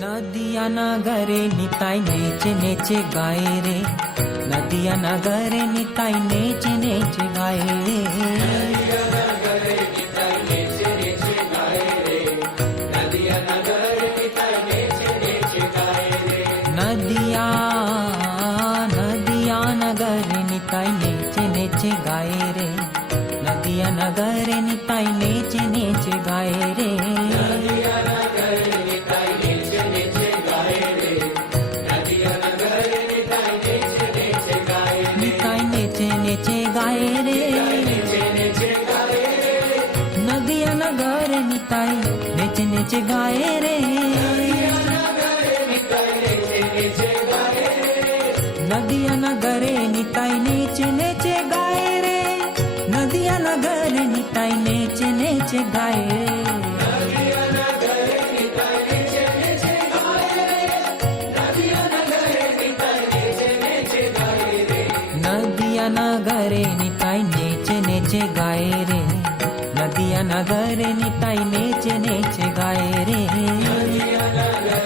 नदिया नगरे निताई नेचे नेचे गाए रे, नदिया नगरे निताई नेचे नेचे गाए रे, नदिया नगरे निताई नेचे नेचे गाए रे, नदिया नगरे निताई नेचे नेचे गाए रे, नदिया नदिया नगरे निताई नेचे नेचे गाए रे, नदिया नगरे निताई नेचे नेचे गाए रे, नदिया नगरे निताई नेचे नेचे गाए रे, नदिया नगरे निताई नेचे नेचे गाए रे, निताई नेचे नेचे गाए रे, नेचे नेचे गाए रे, नदिया नगरे निताई नेचे नेचे गाए रे, नदिया नगरे निताई नेचे नेचे गाए रे, नदिया नगरे निताई नेचे नेचे गाए रे, नदिया नगरे निताई नेचे नेचे गाए रे, नदिया नगरे निताई नेचे नेचे गाए रे, नदिया नगरे निताई नेचे नेचे गाए रे, नदिया नगरे निताई नेचे नेचे गाए रे, नदिया नगरे निताई नेचे नेचे गाए रे, नदिया नगरे